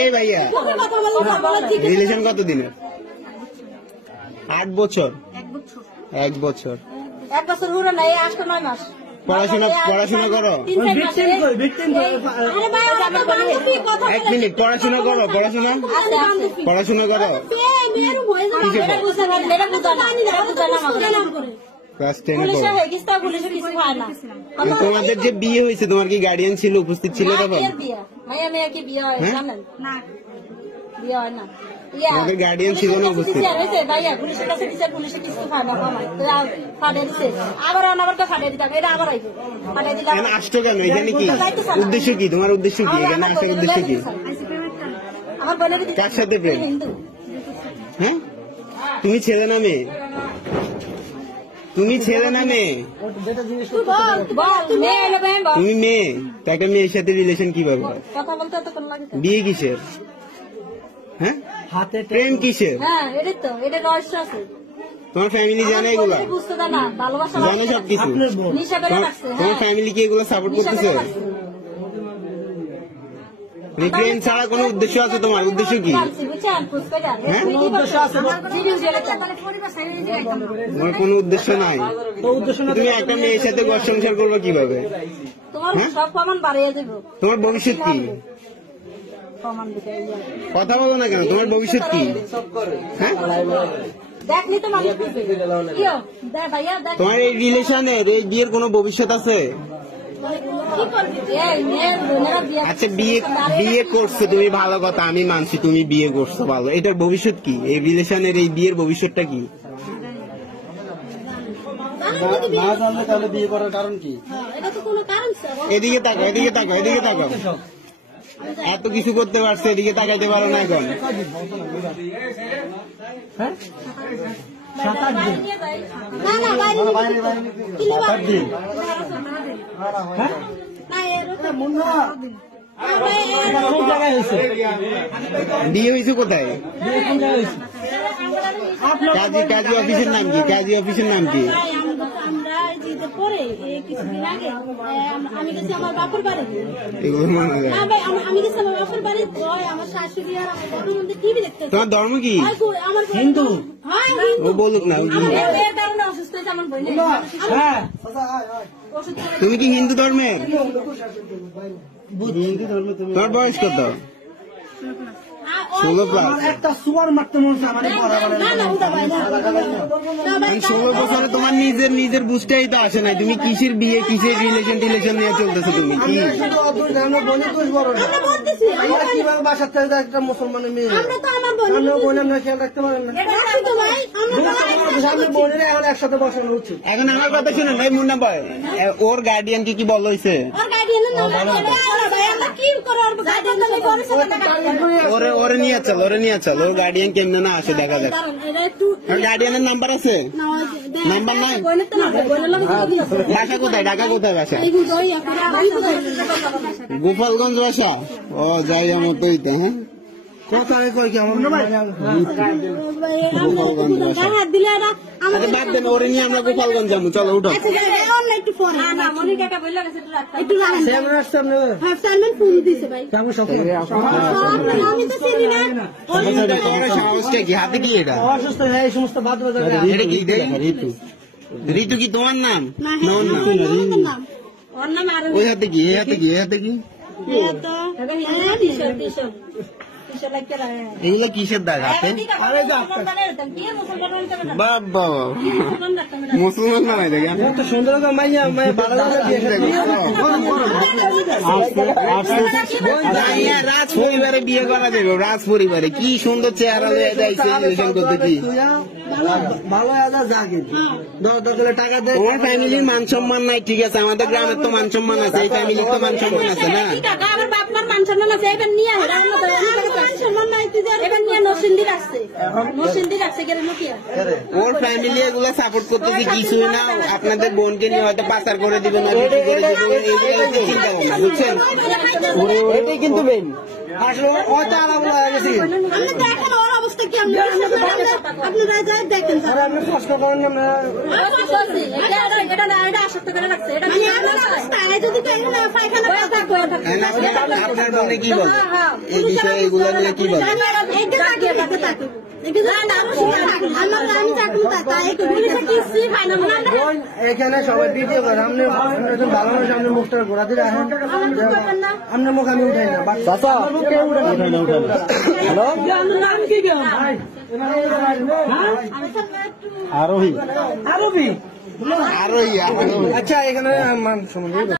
এই ভাইয়া রিলেশন কত দিনের? 8 বছর। 1 বছর পুরো নাই, 8-9 মাস। পড়াশোনা করো? 1 মিনিট, পড়াশোনা করো? পড়াশোনা করো? ক্লাস 10 এ পড়ো। তোমাদের যে বিয়ে হয়েছে তোমার কি গার্ডিয়ান ছিল, উপস্থিত ছিল তখন? তোমাদের গার্ডিয়ান ছিল না উপস্থিত? আসছো কেন এখানে? কি উদ্দেশ্য কি তোমার? উদ্দেশ্য কি এখানে আসার উদ্দেশ্য কি? কার সাথে প্রেম? হ্যাঁ, তুমি ছেলে না মেয়ে? তুমি ছেলে না মেয়ে? তুমি মেয়ে, তো একটা মেয়ের সাথে রিলেশন কিভাবে? বিয়ে কিসের? হ্যাঁ, প্রেম কিসের? তোমার ফ্যামিলি জানে এগুলো? জানে সবকিছু? তোমার ফ্যামিলি কি এগুলো সাপোর্ট করতেছে? প্রেম ছাড়া কোনো উদ্দেশ্য আছে তোমার? উদ্দেশ্য কি? তোমার কোনো উদ্দেশ্য নাই? তুমি একটা মেয়ের সাথে ঘর সংসার করবো কিভাবে? তোমার ভবিষ্যৎ কি? কথা বলো না কেন? তোমার ভবিষ্যৎ কি? হ্যাঁ, তোমার এই রিলেশনের এই বিয়ের কোনো ভবিষ্যৎ আছে? আচ্ছা, বিয়ে করছো তুমি, ভালো কথা, আমি মানছি তুমি বিয়ে করছো, ভালো। এটার ভবিষ্যৎ কি? এই রিলেশনের এই বিয়ের ভবিষ্যৎটা কি? তাহলে বিয়ে করার কারণ কি? এদিকে তাকাও, এদিকে তাকাও, এদিকে তাকাও। এত কিছু করতে পারছে, এদিকে তাকাইতে পারো না এখন? বিয়ে হয়েছে কোথায়? কাজী অফিসের নাম কি? কাজী অফিসের নাম কি? কিছুদিন আগে আমি গেছি আমার বাপের বাড়ি। আমার শাশুড়ি আর আমার বাপের মধ্যে টিভি দেখতে। তোমার ধর্ম কি? হিন্দু। ও বলুক না। অসুস্থ হয়েছে আমার বোন। তুমি কি হিন্দু ধর্মের? তোমার বয়স কত? 16+। একটা সুয়ার মারতে মন চায় 16 বছরে তোমার নিজের বুঝতেই তো আসে নাই। তুমি কিসের বিয়ে, কিসের রিলেশন নিয়ে চলতেছো? তুমি কি বাসার থেকে একটা মুসলমানের মেয়ে বোনের খেয়াল রাখতে পারেন না? বোনের এখন একসাথে বসানো উচিত। এখন আমার কথা শুনে ভাই, মুন্না ভাই, ওর গার্ডিয়ান কি বল হয়েছে? ওরে নিয়ে চল, ওর গার্ডিয়ান কেমন না আসে দেখা যাক। গার্ডিয়ানের নাম্বার আছে? নাম্বার নাই? বাসা কোথায়? ঢাকা কোথায় বাসা? গোপালগঞ্জ বাসা? ও যাই আমার তো হইতে। হ্যাঁ, বাদ দেন, ওরে নিয়ে আমরা গোপালগঞ্জ যাবো। চলো উঠো। হাতে কি এটা? ঋতু কি তোমার নাম? ওই হাতে কি? এই হাতে কি? এগুলো কিসের দাগ হাতে? বাবা, মুসলমান না ভাই? দেখেন সুন্দর রাজ পরিবারে বিয়ে করা যাবে। রাজ পরিবারে কি সুন্দর চেহারা করতে কি ভালো জাগে টাকা দেয়। তোমার ফ্যামিলির মান সম্মান নাই, ঠিক আছে, আমাদের গ্রামের তো মান সম্মান আছে, এই ফ্যামিলির তো মান সম্মান আছে না? ওর ফ্যামিলি এগুলো সাপোর্ট করতেছে কিছুই না। আপনাদের বোনকে নিয়ে হয়তো পাচার করে দিবে না, বিক্রি করে দিবে, চিন্তা ভাবনা, বুঝছেন? এটাই কিন্তু মেন। আসলে হয়তো আলাদা হয়ে গেছে। অবস্থা কি আপনারা যাই দেখেন আর আপনি প্রশ্ন করেন না যদি পায়খানা আপনার বলে কি বলে এই বিষয়ে এগুলো নিয়ে কি বলে আমি চাকরি এখানে সবাই ভিডিও করে আপনি একজন ভালো মানুষ আপনি মুখটা ঘোরাতে রাখেন আপনার মুখ আমি উঠাই না আরোহী আচ্ছা এখানে মান সম্বন্ধে